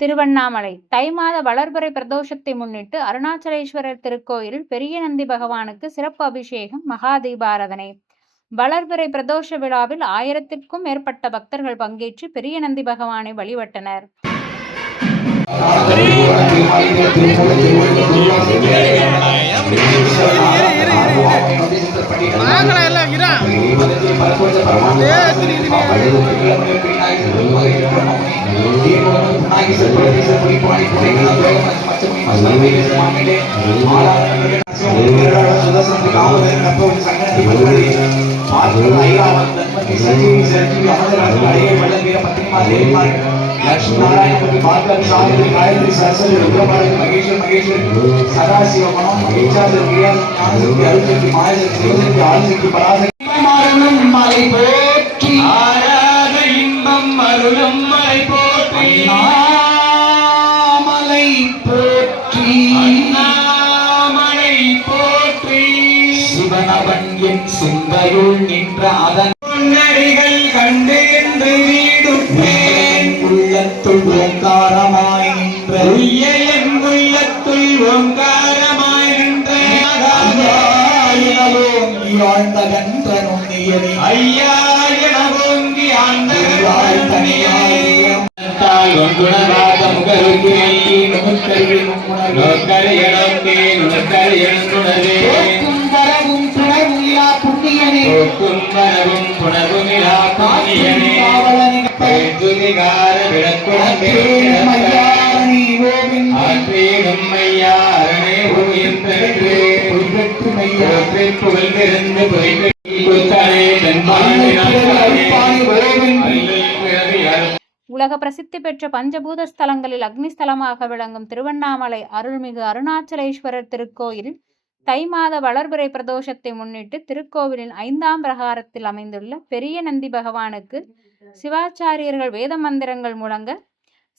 திருவண்ணாமலை. தை மாத வளர்பிறை பிரதோஷத்தை முன்னிட்டு அருணாச்சலேஸ்வரர் திருக்கோயிலில் பெரிய நந்தி பகவானுக்கு சிறப்பு அபிஷேகம் மகா தீபாராதனை வளர்பிறை பிரதோஷ விழாவில் ஆயிரத்திற்கும் மேற்பட்ட பக்தர்கள் பங்கேற்று பெரிய நந்தி பகவானை வழிபட்டனர். महत्वाचं प्रमाण ಲಕ್ಷ್ಮೀನಾರಾಯಣ ಮಾತಾಡಿ ಸಾವಿರ ಗಾಯತ್ರಿ ಸರಸ್ವತಿ ರುದ್ರಪಾಡಿ ಮಗೇಶ್ವರ ಮಗೇಶ್ವರ ಸದಾಶಿವ ಮಹಾ ಮಗೇಶಾಚರ ಕ್ರಿಯಾ ಜ್ಞಾನಶಕ್ತಿ ಅರುಣಶಕ್ತಿ ಮಾಯಾಶಕ್ತಿ ಶಿವಶಕ್ತಿ ಆಳಶಕ್ತಿ ಪರಾಶಕ್ತಿ மலை போற்றி. ஆராத இன்பம் அருளும் மலை போற்றி. அண்ணாமலை போற்றி. அண்ணாமலை போற்றி. சிவனவன் என் சிந்தையுள் நின்ற அதன் ஐயா முகருக்கு வரவும் இலா புண்ணியனே. விளக்குணமே. ஓவின் புகழ்ந்திருந்து அருள் உலக பிரசித்தி பெற்ற பஞ்சபூத ஸ்தலங்களில் அக்னி ஸ்தலமாக விளங்கும் திருவண்ணாமலை அருள்மிகு அருணாச்சலேஸ்வரர் திருக்கோயில் தை மாத வளர்பிறை பிரதோஷத்தை முன்னிட்டு திருக்கோவிலின் ஐந்தாம் பிரகாரத்தில் அமைந்துள்ள பெரிய நந்தி பகவானுக்கு சிவாச்சாரியர்கள் வேத மந்திரங்கள் முழங்க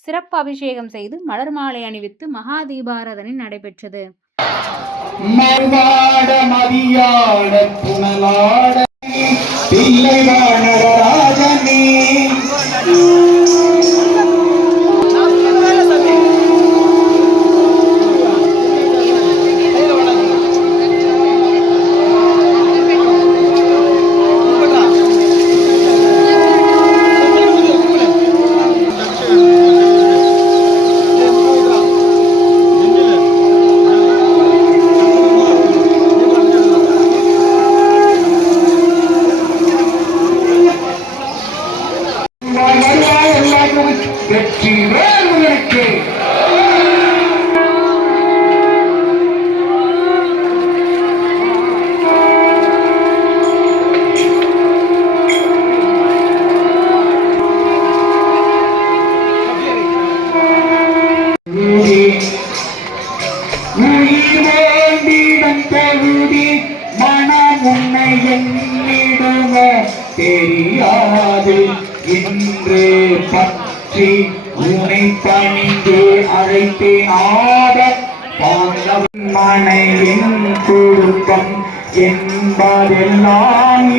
சிறப்பு அபிஷேகம் செய்து மலர் மாலை அணிவித்து மகா தீபாராதனை நடைபெற்றது. மறுவாட மதியாட புனலாட பிள்ளைவாட இன்று பற்றி உனை பணிந்து அழைத்தேன். ஆட குடும்பம் என்பதெல்லாம்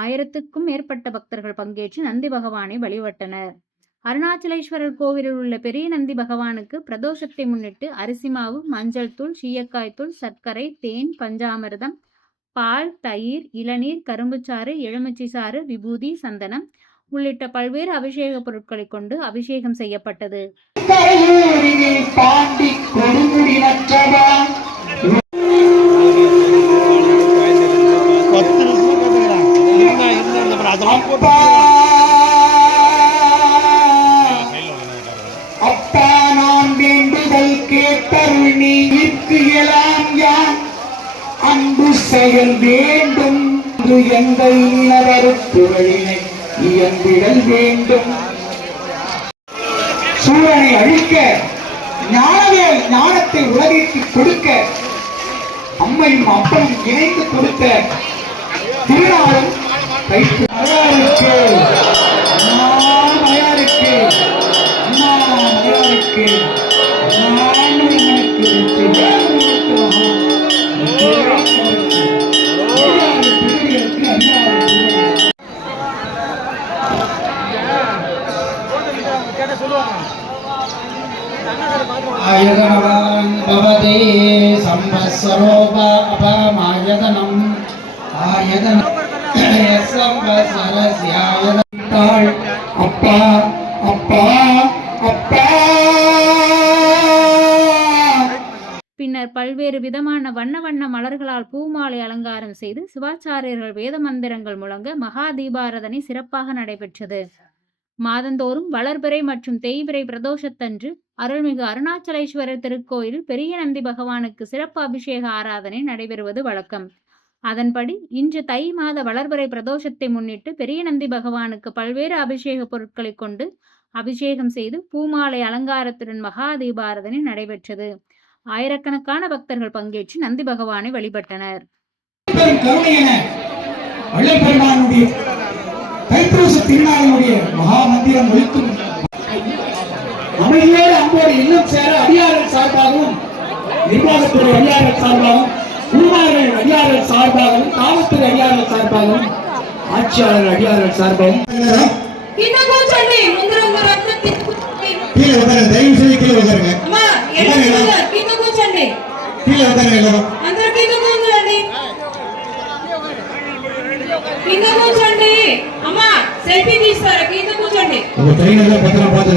ஆயிரத்துக்கும் மேற்பட்ட பக்தர்கள் பங்கேற்று நந்தி பகவானை வழிபட்டனர். அருணாச்சலேஸ்வரர் கோவிலில் உள்ள பெரிய நந்தி பகவானுக்கு பிரதோஷத்தை முன்னிட்டு அரிசி மாவு மஞ்சள் தூள் சீயக்காய் தூள் சர்க்கரை தேன் பஞ்சாமிர்தம் பால் தயிர் இளநீர் கரும்புச்சாறு எலுமிச்சை சாறு விபூதி சந்தனம் உள்ளிட்ட பல்வேறு அபிஷேக பொருட்களை கொண்டு அபிஷேகம் செய்யப்பட்டது அப்பா நான் வேண்டுதல் கேட்டருள் நீ இற்கு அன்பு செயல் வேண்டும். எந்த எங்கள் புகழினை இயம்பிடல் வேண்டும். சூழனை அழிக்க ஞானவேல் ஞானத்தை உலகிற்கு கொடுக்க அம்மையும் அப்பனும் இணைந்து கொடுத்த திருநாளும் கைக்கு ஆயதனம் ஆயதனம் யசம்பசரஸ்யாயதாள் அப்பா அப்பா அப்பா பின்னர் பல்வேறு விதமான வண்ண வண்ண மலர்களால் பூமாலை அலங்காரம் செய்து சிவாச்சாரியர்கள் வேத மந்திரங்கள் முழங்க மகா தீபாரதனை சிறப்பாக நடைபெற்றது. மாதந்தோறும் வளர்பிறை மற்றும் தேய்பிறை பிரதோஷத்தன்று அருள்மிகு அருணாச்சலேஸ்வரர் திருக்கோயிலில் பெரிய நந்தி பகவானுக்கு சிறப்பு அபிஷேக ஆராதனை நடைபெறுவது வழக்கம். அதன்படி இன்று தை மாத வளர்பிறை பிரதோஷத்தை முன்னிட்டு பெரிய நந்தி பகவானுக்கு பல்வேறு அபிஷேக பொருட்களை கொண்டு அபிஷேகம் செய்து பூமாலை அலங்காரத்துடன் மகா தீபாரதனை நடைபெற்றது. ஆயிரக்கணக்கான பக்தர்கள் பங்கேற்று நந்தி பகவானை வழிபட்டனர். அரசு திருநாளுடைய மகாமந்திரம் ஒழிக்கும் அமைதியோடு அன்போடு இன்னும் சேர அடியார்கள் சார்பாகவும் நிர்வாகத்துறை அடியார்கள் சார்பாகவும் குருமார்கள் அடியார்கள் சார்பாகவும் காவல்துறை அடியார்கள் சார்பாகவும் ஆட்சியாளர் அடியார்கள் சார்பாகவும். கீழே கீழே உட்காருங்க. கீழே உட்காருங்க సెల్ఫీ తీసుకోరా కింద కూర్చోండి. ఒక ట్రైన్ పత్రం పాత్ర